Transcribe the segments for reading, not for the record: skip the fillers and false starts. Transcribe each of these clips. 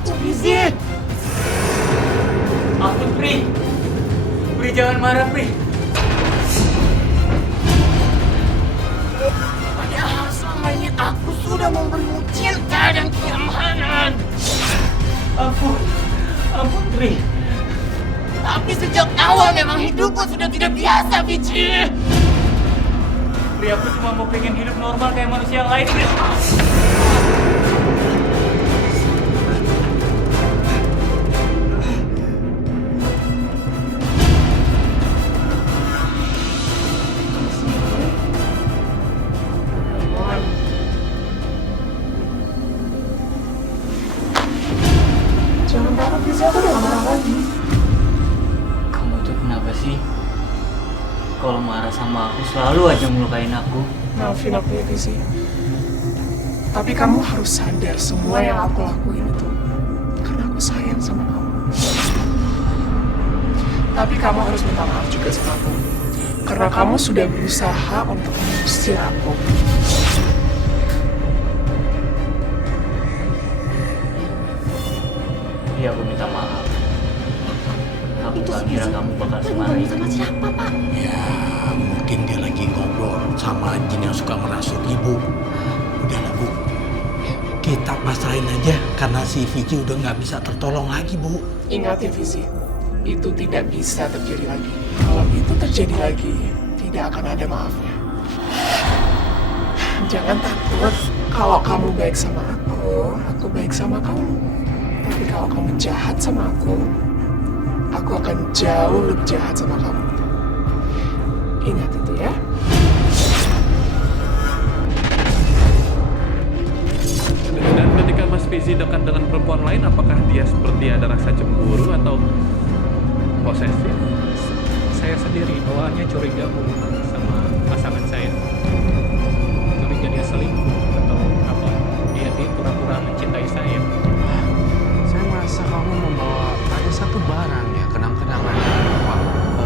aku, Fizi. Ampun, Pri. Pri, jangan marah, Pri. Padahal selama ini aku sudah memberimu cinta dan kenyamanan. Ampun, Pri. Tapi sejak awal memang hidupku sudah tidak biasa, Fizi. Pri, aku cuma mau pengen hidup normal kayak manusia yang lain, Pri. Jangan marah, Fizi. Aku udah gak marah lagi. Kamu tuh kenapa sih? Kalau marah sama aku selalu aja melukain aku. Maafin aku ya, Fizi. Tapi kamu harus sadar semua yang aku lakuin itu karena aku sayang sama kamu. Tapi kamu harus minta maaf juga sama aku. Karena kamu sudah berusaha untuk mengusir aku. Iya, aku minta maaf. Aku Itu gak si kira Fizi kamu bakal lagi semarah ngomong itu. sama siapa, Pak? Ya, mungkin dia lagi ngobrol sama jin yang suka merasuk ibu. Udahlah, Bu. Kita pasrahin aja karena si Vicky udah nggak bisa tertolong lagi, Bu. Ingat ya, Fizi. Itu tidak bisa terjadi lagi. Kalau itu terjadi lagi, tidak akan ada maafnya. Jangan takut. Kalau kamu baik sama aku baik sama kamu. Tapi kalau kamu jahat sama aku akan jauh lebih jahat sama kamu. Ingat itu ya. Dan ketika Mas Fizi dekat dengan perempuan lain, apakah dia seperti ada rasa cemburu atau posesif? Saya sendiri bawaannya curiga Bu sama pasangan saya. Curiga dia selingkuh atau apa? Dia pura-pura mencintai saya. Saya merasa kamu membawa ada satu barang ya, kenang-kenangan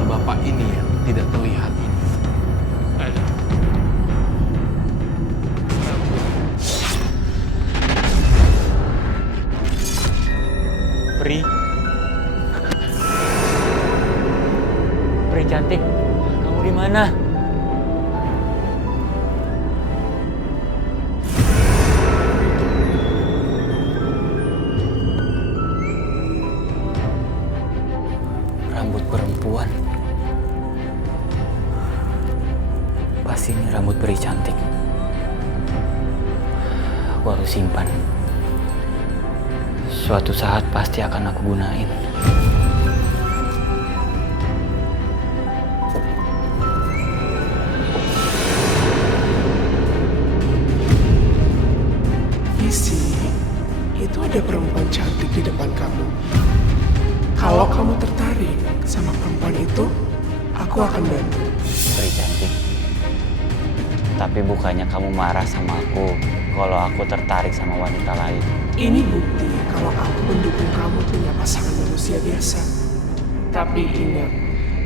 bapak ini yang tidak terlihat ini. Ada. Pri. Pri cantik, kamu di mana? Rambut perempuan. Pasti ini rambut Pri cantik. Aku harus simpan. Suatu saat pasti akan aku gunain. Isi, itu ada perempuan cantik di depan kamu. Kalau kamu tertarik sama perempuan itu, aku akan bantu. Pri cantik. Tapi bukannya kamu marah sama aku kalau aku tertarik sama wanita lain. Ini bukti kalau aku mendukung kamu punya pasangan manusia biasa. Tapi ingat,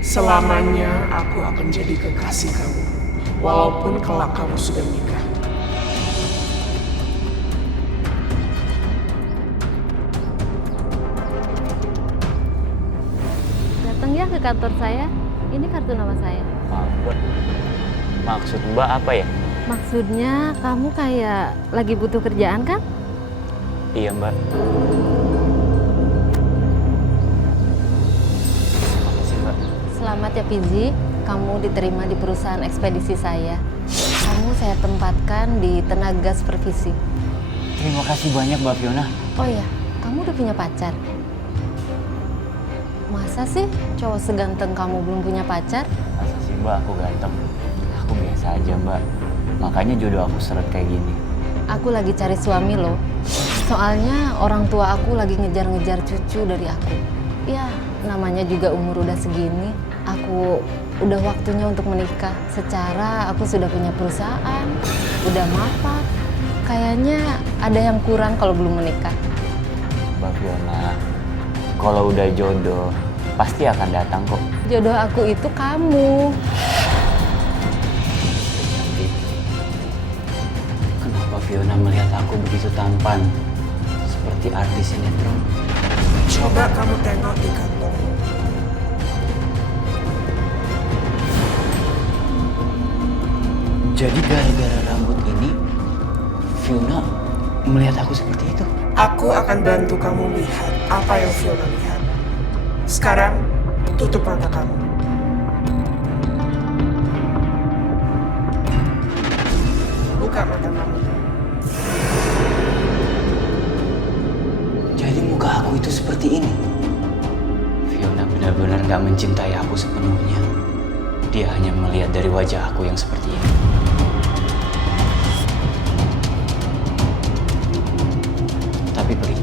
selamanya aku akan jadi kekasih kamu. Walaupun kelak kamu sudah menikah. Datang ya ke kantor saya. Ini kartu nama saya. Maaf, Mbak. Maksud Mbak apa ya? Maksudnya kamu kayak lagi butuh kerjaan kan? Iya, Mbak. Makasih, Mbak. Selamat ya Fizi, kamu diterima di perusahaan ekspedisi saya. Kamu saya tempatkan di tenaga supervisi. Terima kasih banyak, Mbak Fiona. Oh iya, kamu udah punya pacar? Masa sih cowok seganteng kamu belum punya pacar? Masa sih, Mbak, aku ganteng? Aku biasa aja, Mbak. Makanya jodoh aku seret kayak gini. Aku lagi cari suami loh. Soalnya orang tua aku lagi ngejar-ngejar cucu dari aku. Ya, namanya juga umur udah segini. Aku udah waktunya untuk menikah. Secara aku sudah punya perusahaan, udah mapan. Kayaknya ada yang kurang kalau belum menikah. Mbak Fiona, kalau udah jodoh, pasti akan datang kok. Jodoh aku itu kamu. Kenapa Fiona melihat aku begitu tampan? seperti artis sinetron. Coba kamu tengok di kantongmu. Jadi gara-gara rambut ini, Fiona melihat aku seperti itu. Aku akan bantu kamu lihat apa yang Fiona lihat. Sekarang, tutup mata kamu. Buka mata kamu. Jadi muka aku itu seperti ini. Fiona benar-benar gak mencintai aku sepenuhnya. Dia hanya melihat dari wajah aku yang seperti ini. Tapi Pri,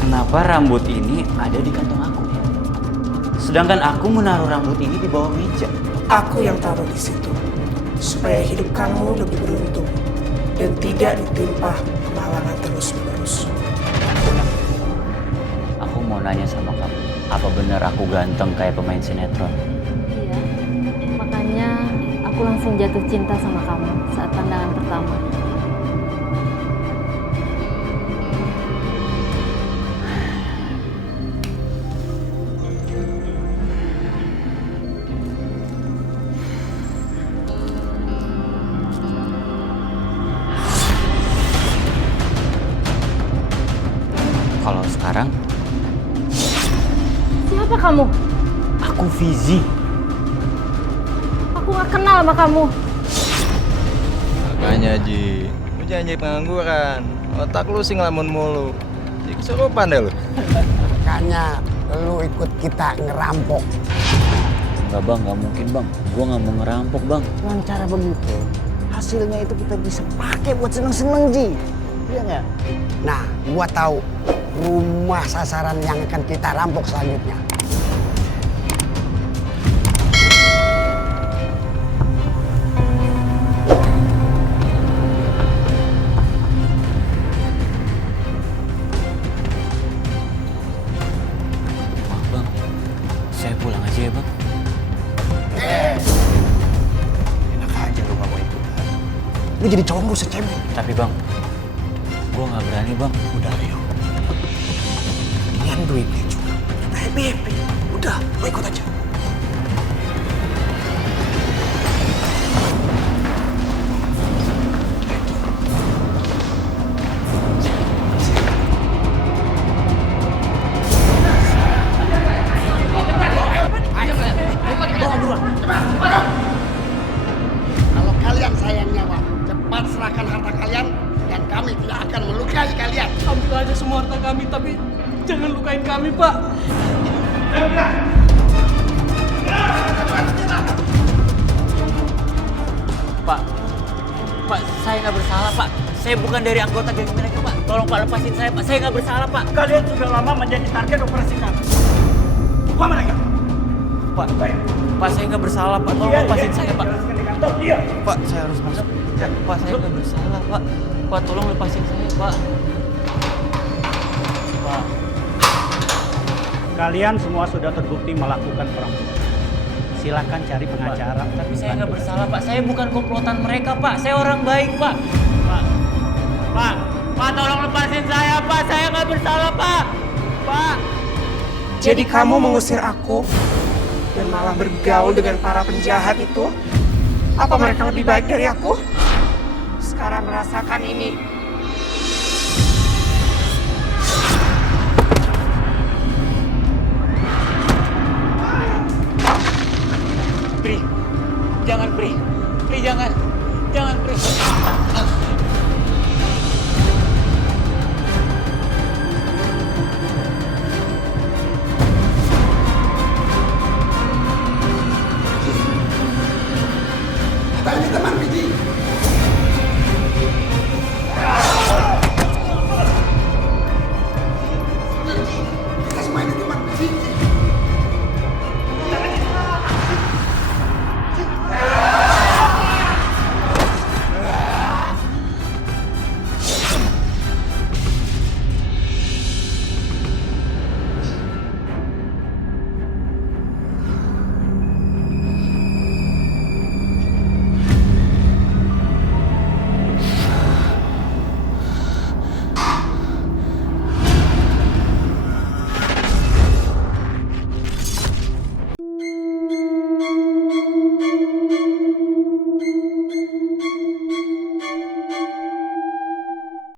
kenapa rambut ini ada di kantong aku? Sedangkan aku menaruh rambut ini di bawah meja. Aku yang taruh di situ. Supaya hidup kamu lebih beruntung. Dan tidak ditimpa kemalangan terus-menerus. Aku mau nanya sama kamu, apa benar aku ganteng kayak pemain sinetron? Iya, makanya aku langsung jatuh cinta sama kamu saat pandangan pertama. Kalau sekarang, Siapa kamu? aku Fizi. Aku gak kenal sama kamu. Makanya Ji, lu janji pengangguran. Otak lu sih ngelamun mulu. Ji kesurupan deh lu. Makanya lu ikut kita ngerampok. Enggak bang, nggak mungkin bang. Gua nggak mau ngerampok bang. Dengan cara begitu, hasilnya itu kita bisa pakai buat seneng-seneng, Ji. Iya nggak? Nah, gua tahu rumah sasaran yang akan kita rampok selanjutnya. Maaf bang, saya pulang aja ya bang. Enak aja lu nggak mau ikut. Lu jadi cowok gak usah cemeng. Tapi bang, gua nggak berani bang. Udah, ayo. Lihat duitnya juga. Kita happy-happy. Udah, lu ikut aja. Kalau kalian sayang nyawa, cepat serahkan harta kalian dan kami tidak akan melukai kalian. Ambil aja semua harta kami, tapi jangan lukain kami, Pak. Pak, saya nggak bersalah pak. Saya bukan dari anggota geng mereka pak. Tolong pak lepasin saya pak. Saya nggak bersalah pak. Kalian sudah lama menjadi target operasi kami. Buka mereka. Pak saya nggak bersalah pak. Tolong lepasin saya pak. Pak saya harus masuk. Pak saya nggak bersalah pak. Pak tolong lepasin saya pak. Pak. Kalian semua sudah terbukti melakukan perampokan. Silakan cari pengacara. Tapi saya nggak bersalah pak. Saya bukan komplotan mereka pak. Saya orang baik pak. Pak tolong lepasin saya pak. Saya nggak bersalah pak. Pak. Jadi kamu mengusir aku dan malah bergaul dengan para penjahat itu? Apa mereka lebih baik dari aku? Sekarang merasakan ini.